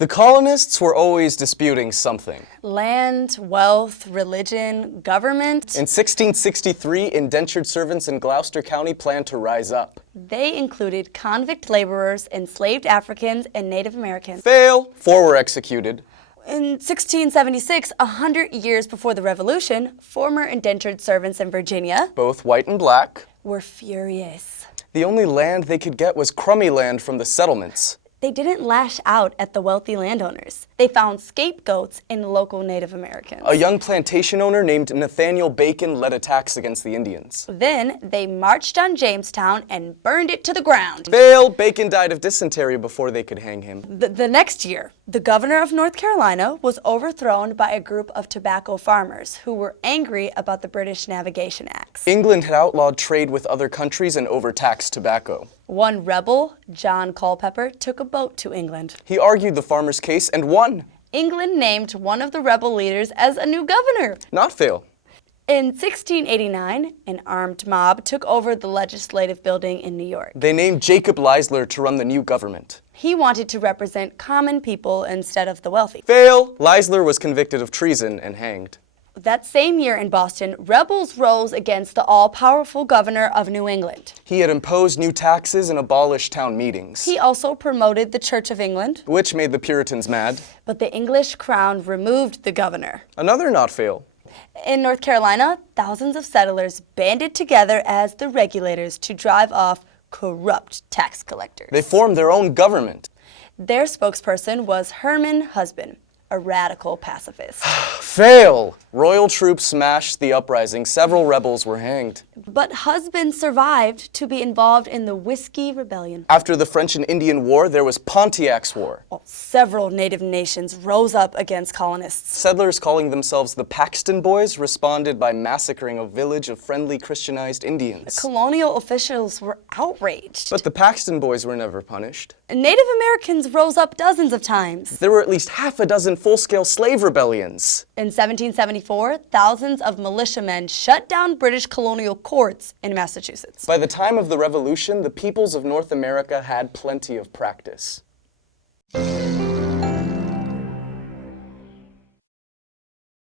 The colonists were always disputing something. Land, wealth, religion, government. In 1663, indentured servants in Gloucester County planned to rise up. They included convict laborers, enslaved Africans, and Native Americans. Fail. 4 were executed. In 1676, 100 years before the Revolution, former indentured servants in Virginia, Both white and black. were furious. The only land they could get was crummy land from the settlements. They didn't lash out at the wealthy landowners. They found scapegoats in local Native Americans. A young plantation owner named Nathaniel Bacon led attacks against the Indians. Then they marched on Jamestown and burned it to the ground. Fail. Bacon died of dysentery before they could hang him. The next year, the governor of North Carolina was overthrown by a group of tobacco farmers who were angry about the British Navigation Acts. England had outlawed trade with other countries and overtaxed tobacco. One rebel, John Culpeper, took a boat to England. He argued the farmers' case and won. England named one of the rebel leaders as a new governor. Not fail. In 1689, an armed mob took over the legislative building in New York. They named Jacob Leisler to run the new government. He wanted to represent common people instead of the wealthy. Fail. Leisler was convicted of treason and hanged. That same year in Boston, rebels rose against the all-powerful governor of New England. He had imposed new taxes and abolished town meetings, He also promoted the Church of England, which made the Puritans mad. but the English crown removed the governor. Another not fail. In North Carolina, thousands of settlers banded together as the regulators to drive off corrupt tax collectors. They formed their own government. Their spokesperson was Herman Husband, a radical pacifist. Fail. Royal troops smashed the uprising. Several rebels were hanged. But Husband survived to be involved in the Whiskey Rebellion. After the French and Indian War, there was Pontiac's War. Several native nations rose up against colonists. Settlers calling themselves the Paxton Boys responded by massacring a village of friendly Christianized Indians. Colonial officials were outraged. But the Paxton Boys were never punished. Native Americans rose up dozens of times. There were at least half a dozen full-scale slave rebellions. In 1774, thousands of militiamen shut down British colonial courts in Massachusetts. By the time of the Revolution, the peoples of North America had plenty of practice.